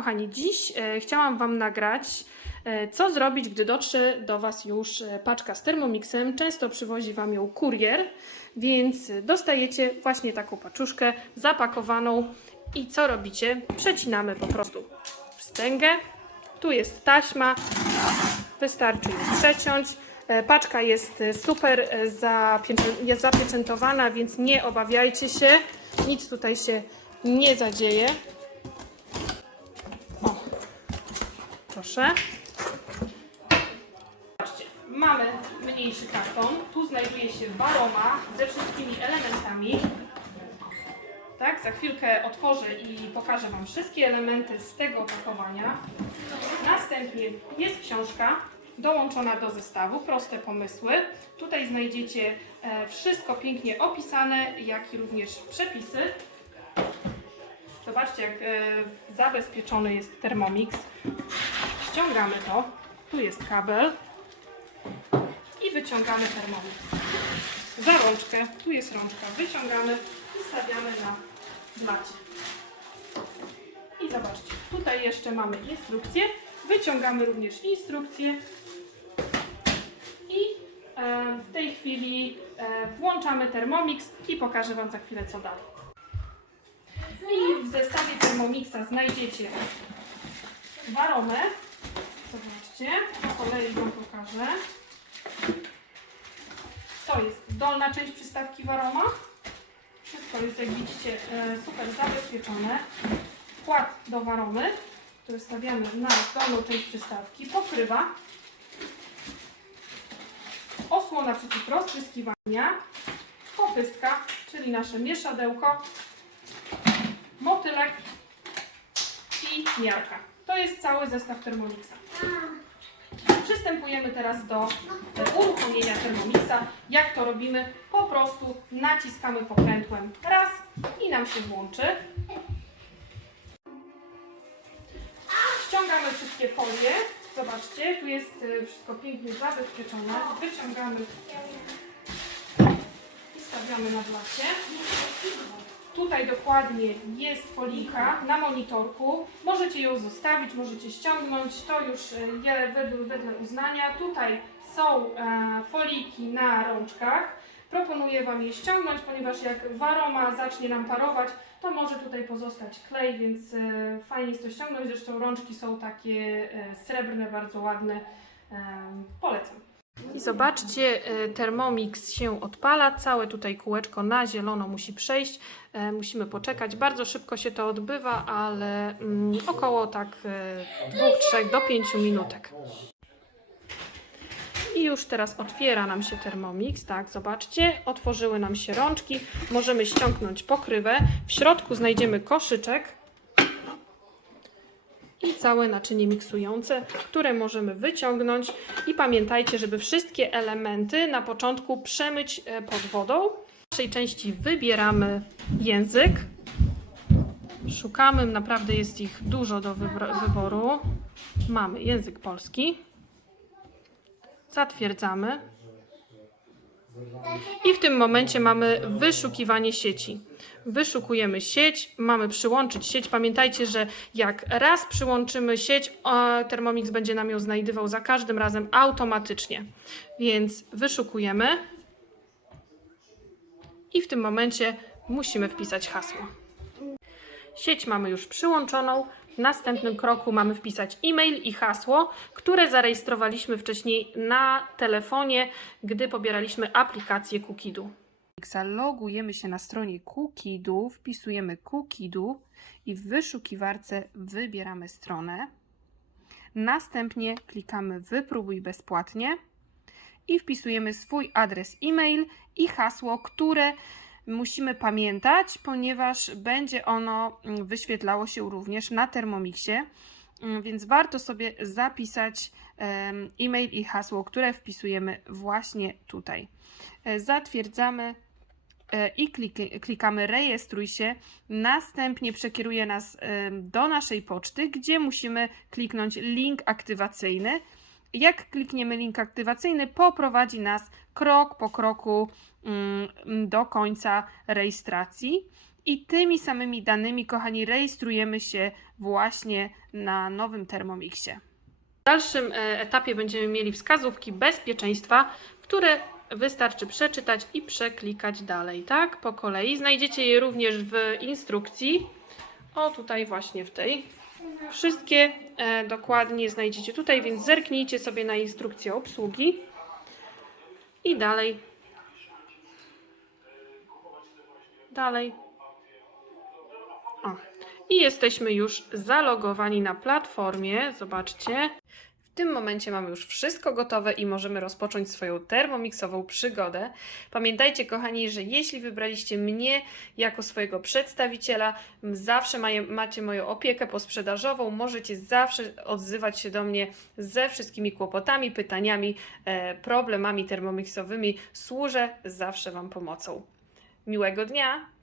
Kochani, dziś e, chciałam Wam nagrać, e, co zrobić, gdy dotrze do Was już e, paczka z Thermomixem. Często przywozi Wam ją kurier, więc dostajecie właśnie taką paczuszkę zapakowaną i co robicie? Przecinamy po prostu wstęgę. Tu jest taśma, wystarczy ją przeciąć. Paczka jest super jest zapieczętowana, więc nie obawiajcie się. Nic tutaj się nie zadzieje. O, proszę. Zobaczcie, mamy mniejszy karton. Tu znajduje się baroma ze wszystkimi elementami. Tak, za chwilkę otworzę i pokażę Wam wszystkie elementy z tego opakowania. Następnie jest książka dołączona do zestawu, proste pomysły. Tutaj znajdziecie e, wszystko pięknie opisane, jak i również przepisy. Zobaczcie, jak e, zabezpieczony jest Thermomix. Ściągamy to. Tu jest kabel. I wyciągamy Thermomix. Za rączkę, tu jest rączka, wyciągamy i stawiamy na blacie. I zobaczcie, tutaj jeszcze mamy instrukcję. Wyciągamy również instrukcję. I e, w tej chwili e, włączamy Thermomix i pokażę Wam za chwilę co dalej. I w zestawie Thermomixa znajdziecie waromę. Zobaczcie, po kolei Wam pokażę. To jest dolna część przystawki waroma. Wszystko jest, jak widzicie, e, super zabezpieczone. Wkład do waromy, który stawiamy na dolną część przystawki, pokrywa. Osłona przeciw roztryskiwania. Popystka, czyli nasze mieszadełko. Motylek i miarka. To jest cały zestaw Thermomixa. Przystępujemy teraz do e, uruchomienia Thermomixa. Jak to robimy? Po prostu naciskamy pokrętłem raz i nam się włączy. Ściągamy wszystkie folie. Zobaczcie, tu jest e, wszystko pięknie zabezpieczone. Wyciągamy i stawiamy na blacie. Tutaj dokładnie jest folika na monitorku. Możecie ją zostawić, możecie ściągnąć. To już e, wedle, wedle uznania. Tutaj są e, foliki na rączkach. Proponuję Wam je ściągnąć, ponieważ jak waroma zacznie nam parować, to może tutaj pozostać klej, więc e, fajnie jest to ściągnąć. Zresztą rączki są takie srebrne, bardzo ładne. Polecam. I zobaczcie, e, Thermomix się odpala, całe tutaj kółeczko na zielono musi przejść. E, Musimy poczekać, bardzo szybko się to odbywa, ale mm, około tak 2-3 do 5 minutek. I już teraz otwiera nam się Thermomix, tak, zobaczcie, otworzyły nam się rączki, możemy ściągnąć pokrywę, w środku znajdziemy koszyczek i całe naczynie miksujące, które możemy wyciągnąć i pamiętajcie, żeby wszystkie elementy na początku przemyć e, pod wodą. W naszej części wybieramy język, szukamy, naprawdę jest ich dużo do wyboru. Mamy język polski. Zatwierdzamy. I w tym momencie mamy wyszukiwanie sieci. Wyszukujemy sieć, mamy przyłączyć sieć. Pamiętajcie, że jak raz przyłączymy sieć, Thermomix będzie nam ją znajdywał za każdym razem automatycznie. Więc wyszukujemy i w tym momencie musimy wpisać hasło. Sieć mamy już przyłączoną. W następnym kroku mamy wpisać e-mail i hasło, które zarejestrowaliśmy wcześniej na telefonie, gdy pobieraliśmy aplikację Cookidu. Zalogujemy się na stronie Cookidu, wpisujemy Cookidu i w wyszukiwarce wybieramy stronę. Następnie klikamy Wypróbuj bezpłatnie i wpisujemy swój adres e-mail i hasło, które musimy pamiętać, ponieważ będzie ono mm, wyświetlało się również na Thermomixie, Mm, więc warto sobie zapisać em, e-mail i hasło, które wpisujemy właśnie tutaj. E, Zatwierdzamy e, i klik- klikamy rejestruj się. Następnie przekieruje nas do naszej poczty, gdzie musimy kliknąć link aktywacyjny. Jak klikniemy link aktywacyjny, poprowadzi nas krok po kroku mm, do końca rejestracji. I tymi samymi danymi, kochani, rejestrujemy się właśnie na nowym Thermomixie. W dalszym e, etapie będziemy mieli wskazówki bezpieczeństwa, które wystarczy przeczytać i przeklikać dalej, tak? Po kolei. Znajdziecie je również w instrukcji. O, tutaj właśnie w tej. Wszystkie dokładnie znajdziecie tutaj, więc zerknijcie sobie na instrukcję obsługi. I dalej. Dalej. O. I jesteśmy już zalogowani na platformie. Zobaczcie. W tym momencie mamy już wszystko gotowe i możemy rozpocząć swoją termomixową przygodę. Pamiętajcie, kochani, że jeśli wybraliście mnie jako swojego przedstawiciela, zawsze maje, macie moją opiekę posprzedażową, możecie zawsze odzywać się do mnie ze wszystkimi kłopotami, pytaniami, e, problemami termomixowymi. Służę zawsze Wam pomocą. Miłego dnia!